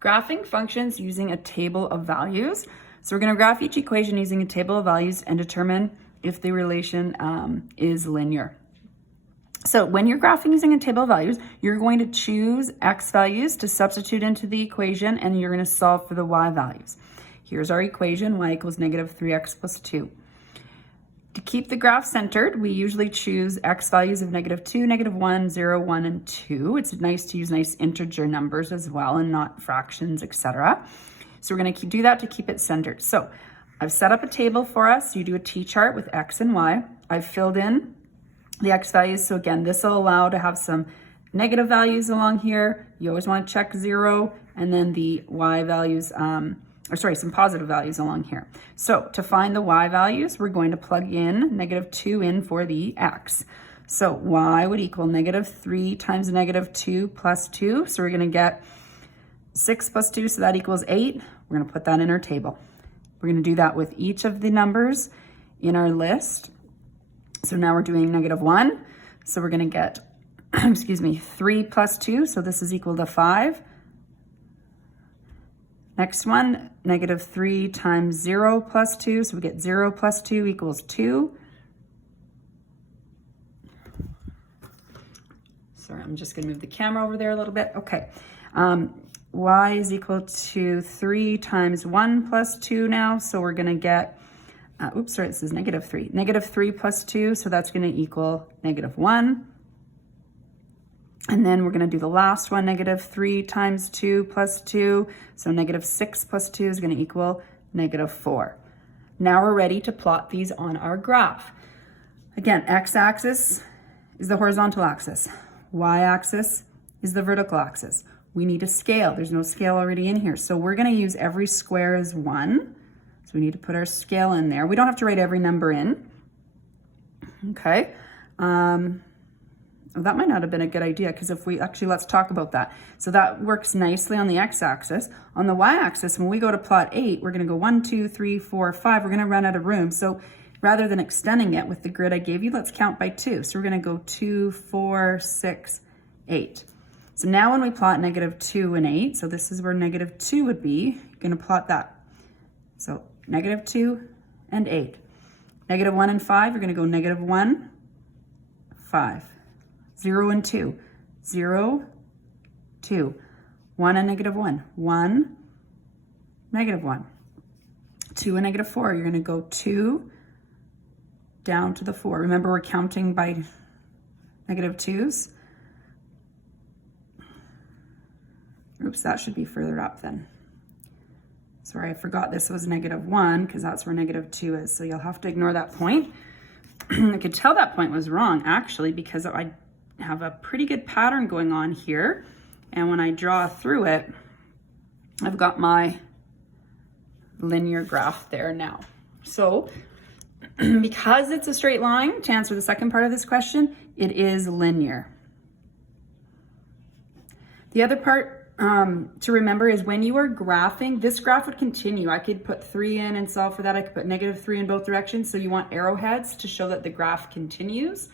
Graphing functions using a table of values. So we're going to graph each equation using a table of values and determine if the relation is linear. So when you're graphing using a table of values, you're going to choose x values to substitute into the equation, and you're going to solve for the y values. Here's our equation, y equals negative 3x plus 2. To keep the graph centered, we usually choose x values of negative 2, negative 1, 0, 1, and 2. It's nice to use nice integer numbers as well and not fractions, etc. So we're going to do that to keep it centered. So I've set up a table for us. You do a t-chart with x and y. I've filled in the x values. So again, this will allow to have some negative values along here. You always want to check 0, and then the y values, some positive values along here. So to find the y values, we're going to plug in negative 2 in for the x. So y would equal negative 3 times negative 2 plus 2. So we're going to get 6 plus 2, so that equals 8. We're going to put that in our table. We're going to do that with each of the numbers in our list. So now we're doing negative 1. So we're going to get, 3 plus 2. So this is equal to 5. Next one, negative 3 times 0 plus 2. So we get 0 plus 2 equals 2. Sorry, I'm just going to move the camera over there a little bit. Okay. Y is equal to 3 times 1 plus 2 now. So we're going to get, this is negative 3. Negative 3 plus 2, so that's going to equal negative 1. And then we're going to do the last one, negative 3 times 2 plus 2. So negative 6 plus 2 is going to equal negative 4. Now we're ready to plot these on our graph. Again, x-axis is the horizontal axis. Y-axis is the vertical axis. We need a scale. There's no scale already in here. So we're going to use every square as 1. So we need to put our scale in there. We don't have to write every number in. Okay. That might not have been a good idea, because if we let's talk about that. So that works nicely on the x-axis. On the y-axis, when we go to plot 8, we're going to go 1, 2, 3, 4, 5. We're going to run out of room. So rather than extending it with the grid I gave you, let's count by 2. So we're going to go 2, 4, 6, 8. So now when we plot negative 2 and 8, so this is where negative 2 would be, you're going to plot that. So negative 2 and 8. Negative 1 and 5, you're going to go negative 1, 5. 0 and 2, 0, 2. 1 and negative 1, 1, negative 1. 2 and negative 4, you're going to go 2 down to the 4. Remember, we're counting by negative 2s. Oops, that should be further up then. Sorry, I forgot this was negative 1, because that's where negative 2 is. So you'll have to ignore that point. I could tell that point was wrong, actually, because I have a pretty good pattern going on here. And when I draw through it, I've got my linear graph there now. So because it's a straight line, to answer the second part of this question, it is linear. The other part to remember is when you are graphing, this graph would continue. I could put 3 in and solve for that. I could put negative 3 in both directions. So you want arrowheads to show that the graph continues.